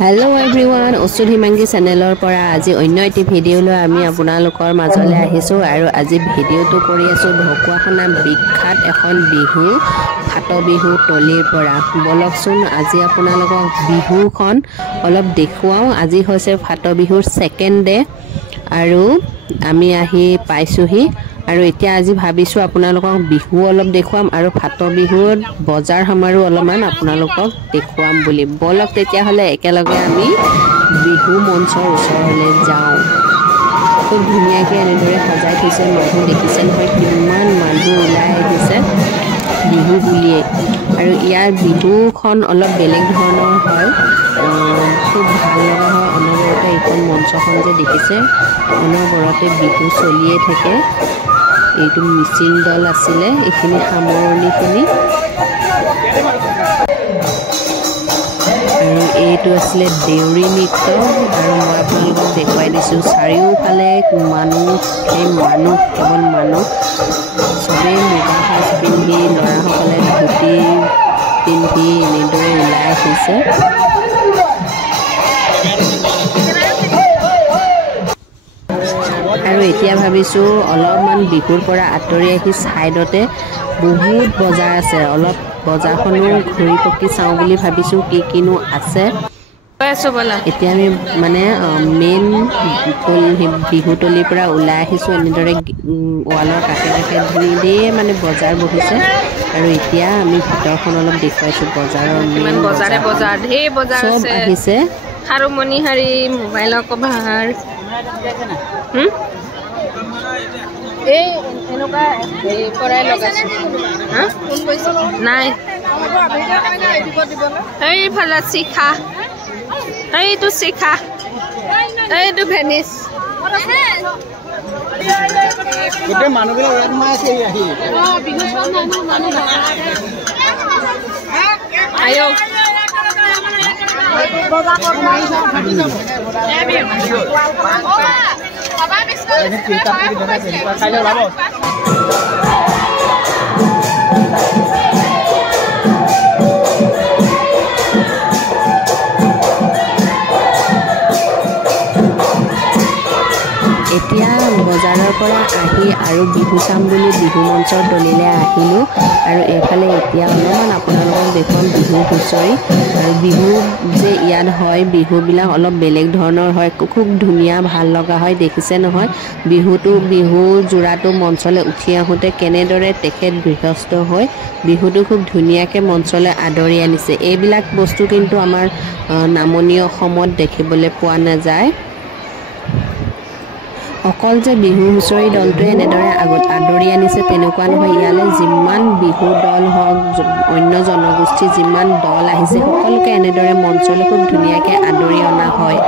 hello everyone ओसुर Himangi चैनेलर পৰা আজি অন্য এটি ভিডিও লৈ আমি আপোনালোকৰ মাজলৈ আহিছো আৰু আজি ভিডিওটো কৰি আছো ঢকুৱাখানা বিখ্যাত এখন বিহু ফাট বিহু টলিৰ পৰা বলকচোন আজি আপোনালোকক বিহুখন অলপ দেখুৱাও আজি হৈছে ফাট বিহুৰ সেকেন্ড ডে আৰু আমি আহি পাইছোহি আৰু এতিয়া আজি ভাবিছো আপোনালোকক বিহু অলপ দেখুৱাম আৰু ফাট বিহুৰ বজাৰ সমাৰো অলপমান আপোনালোকক দেখুৱাম বুলি বলক তেতিয়া হলে একেলগে আমি বিহু মঞ্চৰ ওচৰলৈ যাওঁ খুব ধুনীয়াকৈ এনেদৰে সজাই থৈছে মানুহ দেখিছে নহয় কিমান মানুহ ওলাই আহিছে বিহু বুলিয়ে আৰু ইয়াৰ বিহুখন অলপ বেলেগ ধৰণৰ হয় খুব ভাল লগা হয় অনবৰতে এইখন মঞ্চখন যে দেখিছে অনবৰতে বিহু চলিয়ে থাকে এইটো মিচিং দল আছিলে এখিনি সামৰণিখিনি আৰু এইটো আছিলে দেউৰী নৃত্য আৰু মই আপোনালোকক দেখুৱাই দিছোঁ চাৰিওফালে মানুহ সেই মানুহ কেৱল মানুহ চবেই মুগা সাজ পিন্ধি ল'ৰাসকলে ধুতি পিন্ধি এনেদৰে ওলাই আহিছে আৰু এতিয়া ভাবিছোঁ অলপমান বিহুৰ পৰা আঁতৰি আহি সাইডতে বহুত বজাৰ আছে অলপ বজাৰখনো ঘূৰি পকি চাওঁ বুলি ভাবিছোঁ কি কিনো আছে এতিয়া আমি মানে মেইন বিহুতলিৰ পৰা ওলাই আহিছোঁ এনেদৰে ৱালৰ কাষে কাষে ধুনীয়ে মানে বজাৰ বহিছে আৰু এতিয়া আমি ভিতৰখন অলপ দেখুৱাইছোঁ বজাৰৰ মেইন বজাৰ ঢেৰ বজাৰ চব আহিছে আৰু মণিহাৰী মোবাইলৰ কভাৰ এই এনেকুৱা এই পৰাই লগাইছো হা কোন কৈছে নাই এই ফালে শিখা এইটো শিখা এইটো ভেনিছ গোটে মানুহবিলাক সোমাই আছে আহি বিহু মানুহ আয়ো এতিয়া বজাৰৰ পৰা আহি আৰু বিহু চাম বুলি বিহু মঞ্চৰ দলিলে আহিলোঁ আৰু এইফালে এতিয়া অলপমান আপোনালোকক দেখুৱাম বিহু হুঁচৰি আৰু বিহু যে ইয়াত হয় বিহুবিলাক অলপ বেলেগ ধৰণৰ হয় খুব ধুনীয়া ভাল লগা হয় দেখিছে নহয় বিহু যোৰাটো মঞ্চলৈ উঠি আহোঁতে কেনেদৰে তেখেত গৃহস্থ হৈ বিহুটো খুব ধুনীয়াকৈ মঞ্চলৈ আদৰি আনিছে এইবিলাক বস্তু কিন্তু আমাৰ নামনি অসমত দেখিবলৈ পোৱা নাযায় অকল যে বিহু হুঁচৰি দলটোৱে এনেদৰে আগত আদৰি আনিছে তেনেকুৱা নহয় ইয়ালৈ যিমান বিহু দল হওক অন্য জনগোষ্ঠী যিমান দল আহিছে সকলোকে এনেদৰে মঞ্চলৈ খুব ধুনীয়াকৈ আদৰি অনা হয়